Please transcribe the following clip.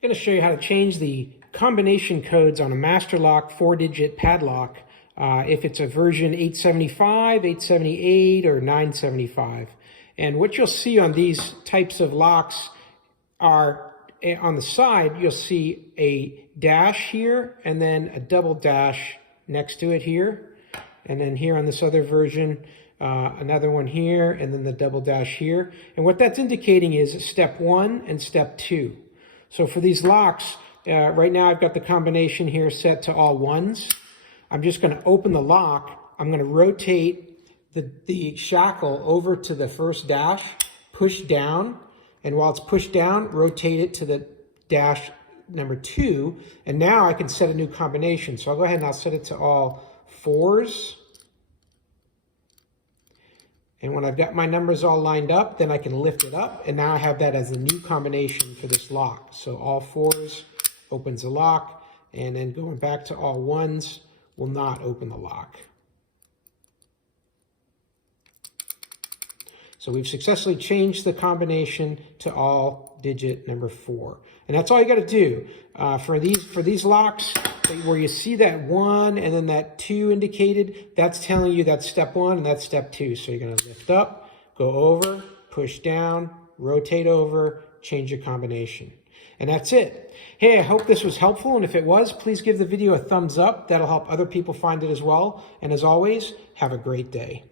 I'm going to show you how to change the combination codes on a masterlock 4-digit padlock if it's a version 875, 878, or 975. And what you'll see on these types of locks are, on the side, you'll see a dash here and then a double dash next to it here. And then here on this other version, another one here, and then the double dash here. And what that's indicating is step 1 and step 2. So for these locks, right now I've got the combination here set to all ones. I'm just going to open the lock. I'm going to rotate the shackle over to the first dash, push down, and while it's pushed down, rotate it to the dash number 2, and now I can set a new combination. So I'll go ahead and I'll set it to all 4s. And when I've got my numbers all lined up, then I can lift it up, and now I have that as a new combination for this lock. So all 4s opens the lock, and then going back to all 1s will not open the lock. So we've successfully changed the combination to all digit number 4. And that's all you got to do. For these locks, where you see that 1 and then that 2 indicated, that's telling you that's step 1 and that's step 2. So you're going to lift up, go over, push down, rotate over, change your combination. And that's it. Hey, I hope this was helpful, and if it was, please give the video a thumbs up. That'll help other people find it as well. And as always, have a great day.